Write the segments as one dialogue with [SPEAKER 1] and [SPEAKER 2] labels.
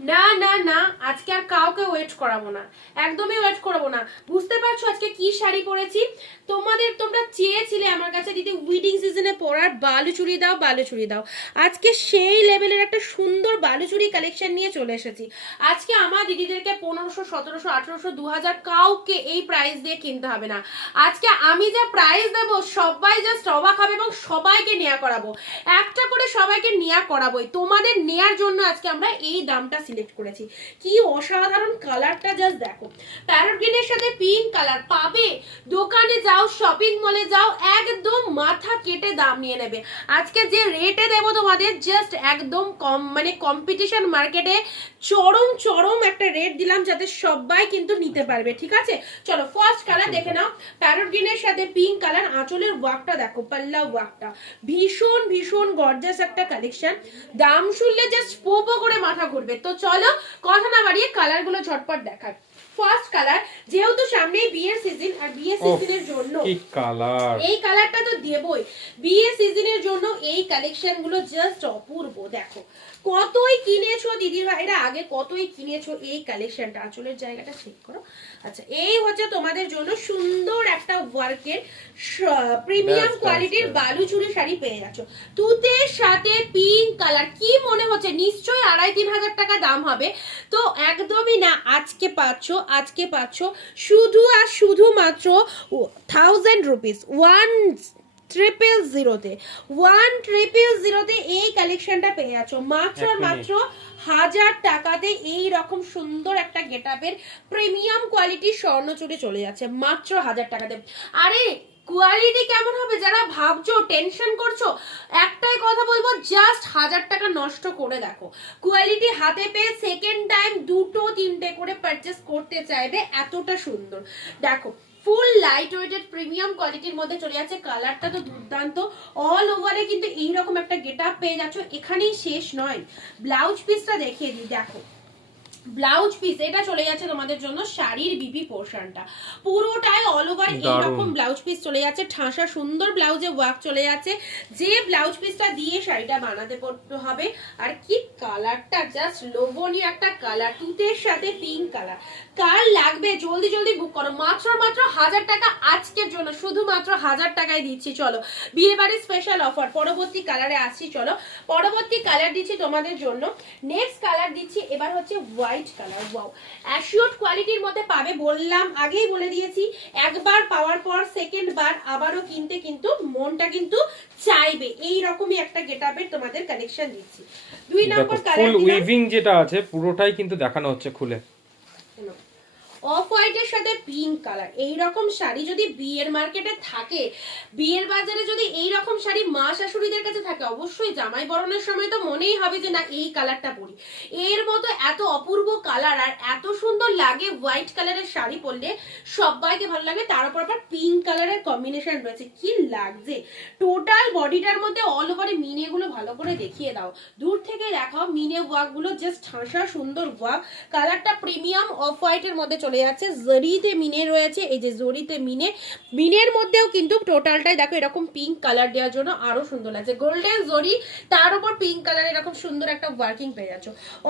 [SPEAKER 1] না না না, আজকে আর কাউকে ওয়েট করাবো না। একদমই ওয়েট করাবো না। বুঝতে পারছ আজকে কি শাড়ি পরেছি? তোমাদের তোমরা চেয়েছিলে আমার কাছে দিদি উইডিং সিজনে পরার বালু চুড়ি দাও, বালু চুড়ি দাও। আজকে সেই লেভেলের একটা সুন্দর বালু চুড়ি কালেকশন নিয়ে চলে এসেছি। আজকে আমার দিদিদেরকে পনেরোশো, সতেরোশো, আঠেরোশো দু হাজার কাউকে এই প্রাইস দিয়ে কিনতে হবে না। আজকে আমি যা প্রাইস দেবো, সবাই জাস্ট অবাক হবে এবং সবাইকে নেওয়া করাবো। একটা করে সবাইকে নেওয়া করাবোই। তোমাদের নেয়ার জন্য আজকে আমরা এই দামটা সিলেক্ট করেছি। কি অসাধারণ কালারটা জাস্ট দেখো। প্যারট গ্রিনের সাথে পিঙ্ক কালার পাবে। দোকানে যাও শপিং মলে যাও একদম মাথা কেটে দাম নিয়ে নেবে। আজকে যে রেটে দেবো তোমাদের জাস্ট একদম কম মানে কম্পিটিশন মার্কেটে চরম চরম একটা রেট দিলাম যাতে সবাই কিন্তু নিতে পারবে ঠিক আছে? চলো ফার্স্ট কালার দেখে নাও। প্যারট গ্রিনের সাথে পিঙ্ক কালার আঁচলের ওয়াকটা দেখো পাল্লা ওয়ার্কটা ভীষণ ভীষণ গর্জাস একটা কালেকশন দাম শুনলে জাস্ট পোপো করে মাথা ঘুরবে। তো চলো কথা না বাড়িয়ে কালারগুলো ঝটপট দেখার। ফার্স্ট কালার যেহেতু সামনে বিয়ের সিজন আর বিয়ের সিজনের জন্য
[SPEAKER 2] কি কালার
[SPEAKER 1] এই কালারটা তো দেবই। বিয়ে সিজনের জন্য এই কালেকশনগুলো জাস্ট অপূর্ব দেখো। কতই কিনেছো দিদির ভাইরা আগে কতই কিনেছো এই কালেকশনটা আঁচলের জায়গাটা ঠিক করো। আচ্ছা এই হচ্ছে তোমাদের জন্য সুন্দর একটা ওয়ার্কের প্রিমিয়াম কোয়ালিটির
[SPEAKER 2] best.
[SPEAKER 1] বালু চুরি শাড়ি পেয়ে যাচ্ছ। তুতের সাথে পিঙ্ক কালার কি মনে হচ্ছে? নিশ্চয়ই আড়াই তিন হাজার টাকা দাম হবে। তো একদমই না আজকে পাচ্ছ আজকে পাচ্ছ। শুধু আর শুধুমাত্র থাউজেন্ড রুপিস ওয়ান ট্রিপল জিরোতে ওয়ান ট্রিপল জিরোতে এই কালেকশনটা পেয়ে যাচ্ছ মাত্র। মাত্র হাজার টাকাতে এই রকম সুন্দর একটা গেটআপের প্রিমিয়াম কোয়ালিটির স্বর্ণচুরি চলে যাচ্ছে। মাত্র হাজার টাকাতে। আরে কোয়ালিটি কেমন হবে যারা ভাবছ টেনশন করছ? একটাই কথা বলব জাস্ট হাজার টাকা নষ্ট করে দেখো। কোয়ালিটি হাতে পেয়ে সেকেন্ড টাইম দুটো তিনটে করে পারচেস করতে চাইবে এতটা সুন্দর। দেখো ফুল লাইট ওয়েটেড প্রিমিয়াম কোয়ালিটির মধ্যে চলে যাচ্ছে। কালারটা তো দুর্দান্ত। অল ওভারে কিন্তু এইরকম একটা গেট পেয়ে যাচ্ছ। এখানেই শেষ নয়। ব্লাউজ পিসটা দেখিয়ে দিই, দেখো। ব্লাউজ পিস এটা চলে যাচ্ছে তোমাদের জন্য শাড়ির বিপি পোর্শনটা পুরোটাই অল ওভার এইরকম ব্লাউজ পিস চলে যাচ্ছে ঠাসা সুন্দর ব্লাউজে ওয়ার্ক চলে যাচ্ছে। যে ব্লাউজ পিসটা দিয়ে শাড়িটা বানাতে পড়তে হবে আর কি কালারটা জাস্ট লোভনীয় একটা কালার তুতের সাথে পিঙ্ক কালার কার লাগবে? জলদি জলদি বুক করো। মাত্র মাত্র হাজার টাকা আজকের জন্য শুধুমাত্র হাজার টাকায় দিচ্ছি চলো। বিয়ে বাড়ির স্পেশাল অফার পরবর্তী কালারে আসছি চলো। পরবর্তী কালার দিচ্ছি তোমাদের জন্য। নেক্সট কালার দিচ্ছি এবার হচ্ছে হোয়াইট কালার ওয়াও অ্যাসিওর কোয়ালিটির মধ্যে পাবে বললাম আগেই বলে দিয়েছি একবার পাওয়ার পর সেকেন্ড বার আবারও কিনতে কিন্তু মনটা কিন্তু চাইবে। এই রকমই একটা গেটআপের তোমাদের কালেকশন দিচ্ছি। দুই নম্বর কালার
[SPEAKER 2] উইভিং যেটা আছে পুরোটাই কিন্তু দেখানো হচ্ছে খুলে।
[SPEAKER 1] অফ হোয়াইটের সাথে পিঙ্ক কালার এই রকম শাড়ি যদি বিয়ের মার্কেটে থাকে, বিয়ের বাজারে যদি এই রকম শাড়ি মা শাশুড়িদের কাছে থাকে, অবশ্যই জামাই বরণের সময় তো মনেই হবে যে, না, এই কালারটা পরি। এর মতো এত অপূর্ব কালার আর এত সুন্দর লাগে হোয়াইট কালারের শাড়ি পরলে, সবাইকে ভালো লাগে। তার উপর আবার পিঙ্ক কালারের কম্বিনেশন রয়েছে। কি লাগছে? টোটাল বডিটার মধ্যে অল ওভারে মিনেগুলো ভালো করে দেখিয়ে দাও। দূর থেকে দেখাও মিনে ওয়ার্কগুলো জাস্ট ঠাসা সুন্দর ওয়ার্ক কালারটা প্রিমিয়াম অফ হোয়াইটের মধ্যে চলে যাচ্ছে। জরিতে মিনে রয়েছে। এই যে জরিতে মিনে, মিনের মধ্যেও কিন্তু টোটালটাই দেখো এরকম পিঙ্ক কালার দেওয়ার জন্য আরও সুন্দর লাগছে। গোল্ডেন জরি, তার উপর পিঙ্ক কালার এরকম সুন্দর একটা ওয়ার্কিং পেয়ে যাচ্ছ।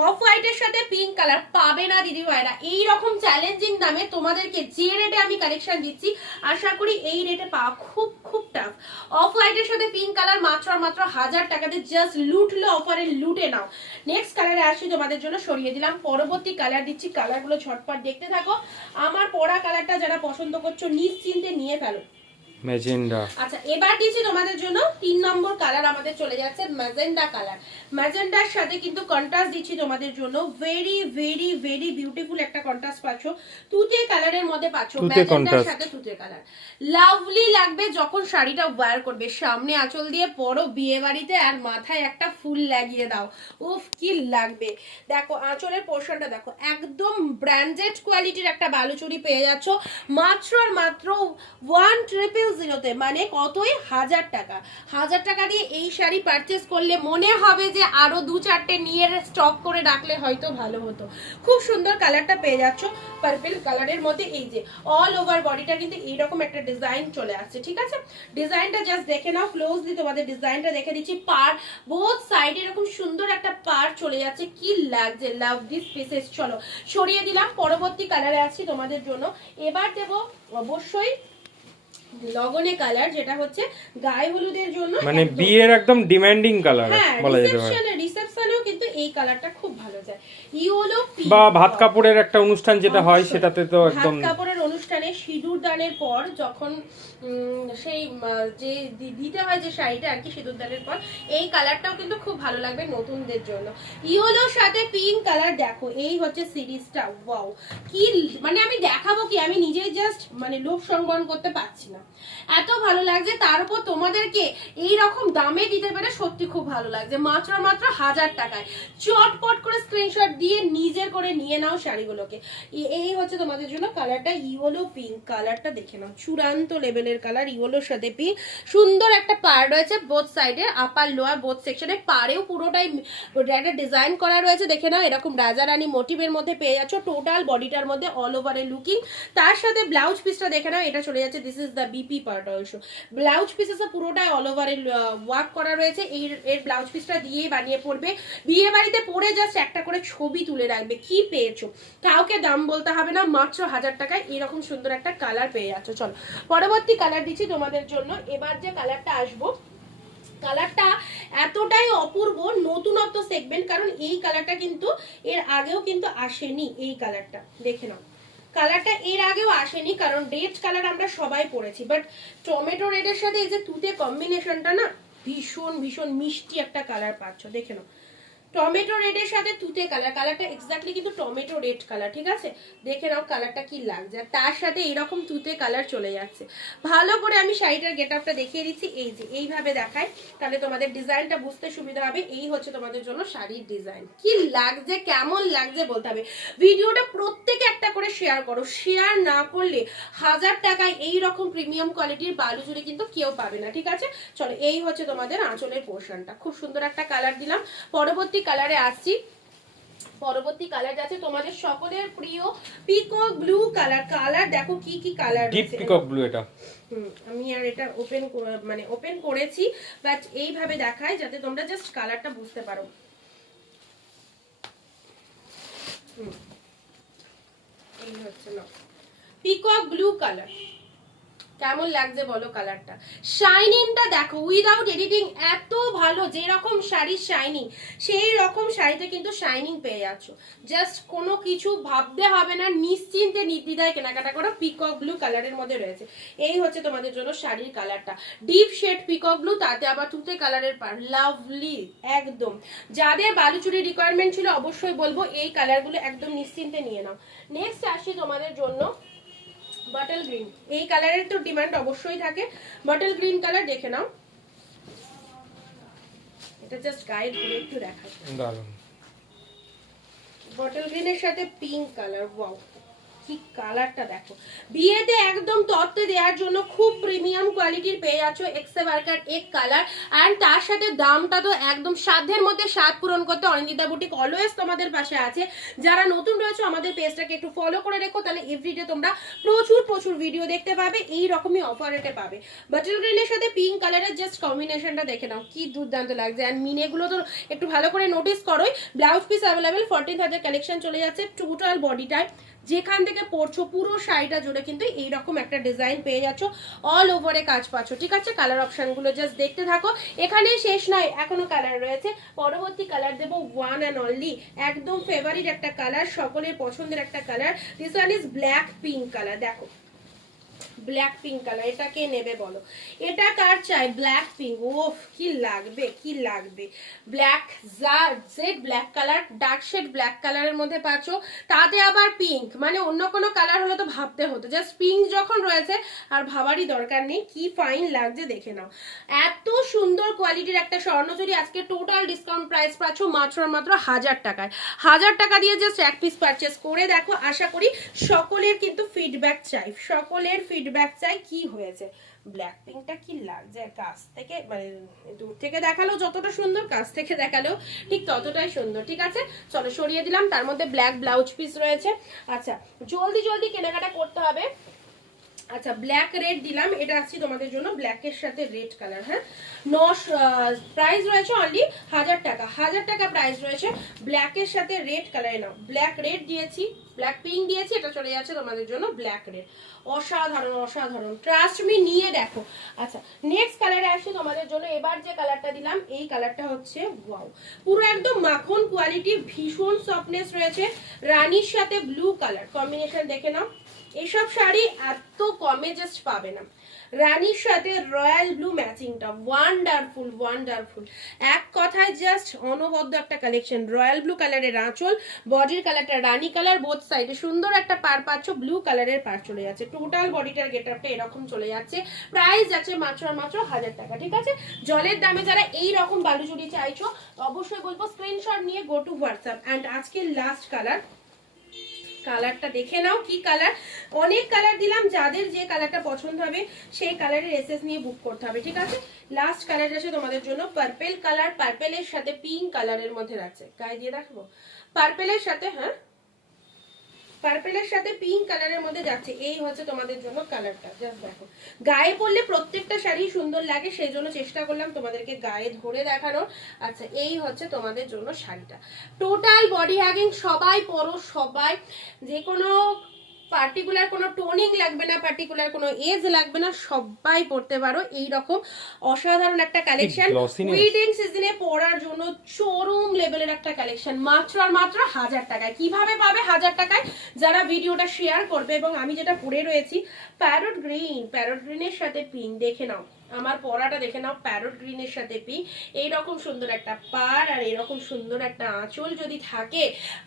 [SPEAKER 1] অফ হোয়াইটের সাথে পিঙ্ক কালার পাবে না দিদি ভাইরা। এইরকম চ্যালেঞ্জিং দামে তোমাদেরকে যে রেটে আমি কালেকশন দিচ্ছি, আশা করি এই রেটে পাওয়া খুব খুব টাফ অফ হোয়াইটের সাথে পিঙ্ক কালার মাত্র মাত্র হাজার টাকাতে জাস্ট লুটলো অফারে লুটে নাও। নেক্সট কালারে আসি তোমাদের জন্য, সরিয়ে দিলাম। পরবর্তী কালার দিচ্ছি কালারগুলো ঝটপট দেখতে থাকো। আমার পরা কালারটা যারা পছন্দ করছ, নিশ্চিন্তে নিয়ে ফেলো।
[SPEAKER 2] মেজেন্ডা
[SPEAKER 1] আচ্ছা এবার দিচ্ছি তোমাদের জন্য তিন নম্বর কালার আমাদের চলে যাচ্ছে ম্যাজেন্ডা কালার ম্যাজেন্ডার সাথে কিন্তু কন্ট্রাস্ট দিচ্ছি তোমাদের জন্য। ভেরি ভেরি ভেরি বিউটিফুল একটা কন্ট্রাস্ট পাচ্ছ। তুতে কালারের মধ্যে পাচ্ছ। ম্যাজেন্ডার সাথে তুতে কালার লাভলি লাগবে যখন শাড়িটা ওয়্যার করবে। সামনে আঁচল দিয়ে পরো বিয়ে বাড়িতে আর মাথায় একটা ফুল লাগিয়ে দাও। উফ কি লাগবে। দেখো আঁচলের পোর্শনটা দেখো। একদম ব্র্যান্ডেড কোয়ালিটির একটা বালুচুরি পেয়ে যাচ্ছ। মাত্র আর মাত্র ওয়ান ট্রিপল জিরোতে মানে কতই? হাজার টাকা। হাজার টাকা দিয়ে এই শাড়ি পারচেস করলে মনে হবে যে আরও দু চারটে নিয়ে স্টক করে রাখলে হয়তো ভালো হতো। খুব সুন্দর কালারটা পেয়ে যাচ্ছ। পার্পেল কালারের মধ্যে এই যে অল ওভার বডিটা কিন্তু এইরকম একটা ডিজাইন চলে আসছে, ঠিক আছে? ডিজাইনটা জাস্ট দেখে নাও ক্লোজলি তোমাদের ডিজাইনটা দেখে দিচ্ছি। পার বোথ সাইডে এরকম সুন্দর একটা পার চলে যাচ্ছে। কি লাগছে? লাভ দিস পিসেস চলো, সরিয়ে দিলাম। পরবর্তী কালারে আসছি তোমাদের জন্য। এবার দেব অবশ্যই লগনে কালার যেটা হচ্ছে গায়ে হলুদের জন্য
[SPEAKER 2] মানে বিয়ের একদম ডিমান্ডিং কালার
[SPEAKER 1] হ্যাঁ
[SPEAKER 2] বলা যেতে পারে।
[SPEAKER 1] রিসেপশনে রিসেপশনেও কিন্তু এই কালারটা খুব ভালো যায়। ইয়েলো
[SPEAKER 2] বা ভাত কাপড়ের একটা অনুষ্ঠান যেটা হয় সেটাতে তো একদম ভাত
[SPEAKER 1] কাপড়ের অনুষ্ঠানে সিঁদুর দানের পর যখন সেই যে দিতে হয় যে শাড়িটা আর কি সিঁদুর দানের পর, এই কালারটাও কিন্তু খুব ভালো লাগবে নতুনদের জন্য। ইয়েলোর সাথে পিঙ্ক কালার দেখো, এই হচ্ছে সিরিজটা, ওয়াও। কি মানে আমি দেখাবো কি, আমি নিজেই জাস্ট মানে লোভ সংবরণ করতে পারছি না। এত ভালো লাগছে, তার উপর তোমাদেরকে এই রকম দামে দিতে পেরে সত্যি খুব ভালো লাগছে, মাত্র মাত্র হাজার টাকায়। চটপট করে স্ক্রিনশট দিয়ে নিজের করে নিয়ে নাও শাড়িগুলোকে। এই হচ্ছে তোমাদের জন্য কালারটা ইয়েলো পিঙ্ক কালারটা দেখে নাও। চূড়ান্ত লেভেলের কালার ইয়েলোর সাথে পিঙ্ক সুন্দর একটা পার রয়েছে বোথ সাইডে আপার লোয়ার বোথ সেকশনে পারেও পুরোটাই একটা ডিজাইন করা রয়েছে, দেখে নাও, এরকম রাজা রানী মোটিভের মধ্যে পেয়ে যাচ্ছ। টোটাল বডিটার মধ্যে অল ওভারে লুকিং তার সাথে ব্লাউজ পিসটা দেখে নাও, এটা চলে যাচ্ছে this is the BP part also blouse pieces পুরোটাই অল ওভারে ওয়ার্ক করা রয়েছে। এই এর ব্লাউজ পিসটা দিয়েই বানিয়ে পড়বে। বিয়ে বাড়িতে পরে জাস্ট একটা করে ছবি তুলে রাখবে। কি পেয়েছ? কাউকে দাম বলতে হবে না, মাত্র হাজার টাকায় এরকম সুন্দর একটা কালার পেয়ে যাচ্ছ। চলো, পরবর্তী কালার দিচ্ছি তোমাদের জন্য। এবার যে কালারটা আসব কালারটা এতটাই অপূর্ব, নতুনত্ব সেগমেন্ট কারণ এই কালারটা কিন্তু এর আগেও কিন্তু আসেনি এই কালারটা দেখে নাও। কালারটা এর আগেও আসেনি, কারণ রেড কালার আমরা সবাই পরেছি বাট টমেটো রেডের সাথে এই যে তুতে কম্বিনেশনটা না, ভীষণ ভীষণ মিষ্টি একটা কালার পাচ্ছ। দেখে নাও। টমেটো রেডের সাথে তুতে কালার কালারটা এক্স্যাক্টলি কিন্তু টমেটো রেড কালার ঠিক আছে? দেখে নাও কালারটা কি লাগছে। আর তার সাথে এরকম তুতে কালার চলে যাচ্ছে। ভালো করে আমি শাড়িটার গেট আপটা দেখিয়ে দিচ্ছি। এই যে, এইভাবে দেখায় তাহলে তোমাদের ডিজাইনটা বুঝতে সুবিধা হবে। এই হচ্ছে তোমাদের জন্য শাড়ির ডিজাইন। কি লাগছে, কেমন লাগছে বলতে হবে। ভিডিওটা প্রত্যেকে একটা করে শেয়ার করো। শেয়ার না করলে হাজার টাকায় এই রকম প্রিমিয়াম কোয়ালিটির বালু জুড়ে কিন্তু কেউ পাবে না, ঠিক আছে? চলো, এই হচ্ছে তোমাদের আঁচলের পোর্শনটা খুব সুন্দর একটা কালার দিলাম। পরবর্তী কালারে আসছি। পরবর্তী কালার যাচ্ছে তোমাদের সকলের প্রিয় পিকক ব্লু কালার কালার দেখো কি কি কালার
[SPEAKER 2] ডিপ পিকক ব্লু এটা।
[SPEAKER 1] আমি আর এটা ওপেন মানে ওপেন করেছি বাট এইভাবে দেখায় যাতে তোমরা জাস্ট কালারটা বুঝতে পারো। হুম। এই হচ্ছে না পিকক ব্লু কালার কেমন লাগছে বলো কালারটা? শাইনিংটা দেখো উইদাউট এডিটিং এত ভালো, যেরকম শাড়ির শাইনিং সেই রকম শাড়িতে কিন্তু শাইনিং পেয়ে যাচ্ছ। জাস্ট কোনো কিছু ভাবতে হবে না, নিশ্চিন্তে নির্দ্বিধায় কেনাকাটা করো পিকক ব্লু কালারের মধ্যে রয়েছে। এই হচ্ছে তোমাদের জন্য শাড়ির কালারটা ডিপ শেড পিকক ব্লু তাতে আবার তুতে কালারের পার লাভলি একদম। যাদের বালুচুরি রিকোয়ারমেন্ট ছিল, অবশ্যই বলব, এই কালারগুলো একদম নিশ্চিন্তে নিয়ে নাও। নেক্সট আসি তোমাদের জন্য বাটল গ্রিন এই কালারের তো ডিমান্ড অবশ্যই থাকে। বটল গ্রিন কালার দেখে নাও। এটা জাস্ট গায়ে ধরে একটু দেখা
[SPEAKER 2] দারুণ।
[SPEAKER 1] বটল গ্রিনের সাথে পিঙ্ক কালার ওয়াও কি কালারটা দেখো। বিয়েতে একদম তত্ত্বে দেওয়ার জন্য খুব প্রিমিয়াম কোয়ালিটির পেয়ে যাচ্ছ এক্সে বার্কার এক কালার অ্যান্ড তার সাথে দামটা তো একদম সাধ্যের মধ্যে স্বাদ পূরণ করতে অনিন্দিতা বুটিক অলওয়েজ তোমাদের পাশে আছে। যারা নতুন রয়েছে আমাদের পেজটাকে একটু ফলো করে রেখো, তাহলে এভরিডে তোমরা প্রচুর প্রচুর ভিডিও দেখতে পাবে এই রকমই অফার রেটে পাবে। বাটল গ্রিনের সাথে পিঙ্ক কালারের জাস্ট কম্বিনেশনটা দেখে নাও, কি দুর্দান্ত লাগছে। অ্যান্ড মিনেগুলো তো একটু ভালো করে নোটিস করোই ব্লাউজ পিস অ্যাভেলেবেল ফোরটিন হাজার কালেকশন চলে যাচ্ছে টোটাল বডিটায় যেখান থেকে পড়ছো, পুরো শাড়িটা জুড়ে কিন্তু এইরকম একটা ডিজাইন পেয়ে যাচ্ছ অল ওভারে কাজ পাচ্ছ। ঠিক আছে? কালার অপশনগুলো জাস্ট দেখতে থাকো। এখানে শেষ নয়, এখনও কালার রয়েছে। পরবর্তী কালার দেবো ওয়ান অ্যান্ড অনলি একদম ফেভারিট একটা কালার সকলের পছন্দের একটা colour this one is black pink colour দেখো। ব্ল্যাক পিঙ্ক কালার এটা কে নেবে বলো? এটা কার চাই? ব্ল্যাক পিঙ্ক ওফ, কি লাগবে কি লাগবে? Black jade black colour dark shade black কালারের মধ্যে পাচ্ছ, তাতে আবার পিঙ্ক মানে অন্য কোনো কালার হলে তো ভাবতে হতো। জাস্ট পিঙ্ক যখন রয়েছে, আর ভাবারই দরকার নেই, কি ফাইন লাগছে দেখে নাও। এত সুন্দর কোয়ালিটির একটা স্বর্ণচুরি আজকে টোটাল ডিসকাউন্ট প্রাইস পাচ্ছ মাত্র মাত্র হাজার টাকায়। হাজার টাকা দিয়ে জাস্ট এক পিস পারচেস করে দেখো। আশা করি সকলের কিন্তু ফিডব্যাক চাই। সকলের ফিডব্যাক চাই, কি হয়েছে? ব্ল্যাক পিঙ্কটা কি লাগছে? কাছ থেকে মানে দূর থেকে দেখাল, যতটা সুন্দর কাছ থেকে দেখাল, ঠিক ততটাই সুন্দর, ঠিক আছে? চলো সরিয়ে দিলাম, তার মধ্যে ব্ল্যাক ব্লাউজ পিস রয়েছে। আচ্ছা জলদি জলদি কেনাকাটা করতে হবে। আচ্ছা ব্ল্যাক রেড দিলাম। এটা আসছে তোমাদের জন্য ব্ল্যাকের সাথে রেড কালার হ্যাঁ? নশ প্রাইস রয়েছে অনলি হাজার টাকা। হাজার টাকা প্রাইস রয়েছে ব্ল্যাকের সাথে রেড কালারে নাও। ব্ল্যাক রেড দিয়েছি ব্ল্যাক পিঙ্ক দিয়েছি, এটা চলে যাচ্ছে তোমাদের জন্য ব্ল্যাক রেড অসাধারণ অসাধারণ। ট্রাস্ট মি নিয়ে দেখো। আচ্ছা নেক্সট কালারে আসছে তোমাদের জন্য। এবার যে কালারটা দিলাম, এই কালারটা হচ্ছে ওয়াও পুরো একদম মাখন কোয়ালিটি ভীষণ সফটনেস রয়েছে। রানীর সাথে ব্লু কালার কম্বিনেশন দেখে নাও। এইসব শাড়ি এত কমে জাস্ট পাবে না। রানীর সাথে রয়্যাল ব্লু ম্যাচিংটা ওয়ান্ডারফুল ওয়ান্ডারফুল এক কথায় জাস্ট অনবদ্য একটা কালেকশন রয়্যাল ব্লু কালারের আঁচল, বডির কালারটা রানী কালার বোথ সাইডে সুন্দর একটা পার পাচ্ছ ব্লু কালারের পার চলে যাচ্ছে। টোটাল বডিটার গেট আপটা এরকম চলে যাচ্ছে। প্রাইস যাচ্ছে মাত্র আর মাত্র হাজার টাকা, ঠিক আছে? জলের দামে যারা এই রকম বালুচুরি চাইছো, অবশ্যই বলব স্ক্রিনশট নিয়ে গো টু হোয়াটসঅ্যাপ অ্যান্ড আজকের লাস্ট কালার কালারটা দেখে নাও কি কালার। অনেক কালার দিলাম, যাদের যে কালারটা পছন্দ হবে সেই কালারের এসেস নিয়ে বুক করতে হবে, ঠিক আছে? লাস্ট কালার আছে তোমাদের জন্য পার্পেল কালার পার্পেলের সাথে পিঙ্ক কালারের মধ্যে রাখছে। গায়ে দিয়ে রাখব পার্পেলের সাথে হ্যাঁ? পার্পেলের সাথে পিঙ্ক কালারের মধ্যে যাচ্ছে। এই হচ্ছে তোমাদের জন্য কালারটা জাস্ট দেখো। গায়ে পরলে প্রত্যেকটা শাড়ি সুন্দর লাগে সেই জন্য চেষ্টা করলাম তোমাদেরকে গায়ে ধরে দেখানোর। আচ্ছা এই হচ্ছে তোমাদের জন্য শাড়িটা। টোটাল বডি হ্যাগিং সবাই পরো, সবাই। যে কোনো পার্টিকুলার কোনো টোনিং লাগবে না পার্টিকুলার কোনো এজ লাগবে না সবাই পড়তে পারো। এই রকম অসাধারণ একটা কালেকশন। উইডিং সিজনে পড়ার জন্য চরম লেভেলের একটা কালেকশন মাত্র আর মাত্র হাজার টাকায়। কীভাবে পাবে হাজার টাকায়? যারা ভিডিওটা শেয়ার করবে এবং আমি যেটা পড়ে রয়েছি প্যারট গ্রিন প্যারট গ্রিনের সাথে পিন দেখে নাও। আমার পরাটা দেখে নাও প্যারট গ্রিনের সাথে পি। এইরকম সুন্দর একটা পার আর এরকম সুন্দর একটা আঁচল যদি থাকে,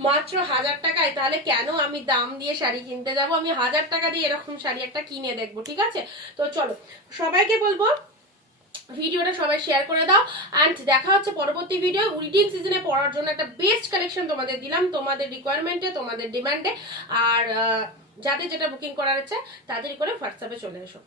[SPEAKER 1] মাত্র হাজার টাকায়, তাহলে কেন আমি দাম দিয়ে শাড়ি কিনতে যাব? আমি হাজার টাকা দিয়ে এরকম শাড়ি একটা কিনে দেখব, ঠিক আছে? তো চলো, সবাইকে বলব, ভিডিওটা সবাই শেয়ার করে দাও। অ্যান্ড দেখা হচ্ছে পরবর্তী ভিডিও উইডিং সিজনে পড়ার জন্য একটা বেস্ট কালেকশন তোমাদের দিলাম, তোমাদের রিকোয়ারমেন্টে তোমাদের ডিমান্ডে আর যাদের যেটা বুকিং করার ইচ্ছে তাড়াতাড়ি করে হোয়াটসঅ্যাপে চলে এসো।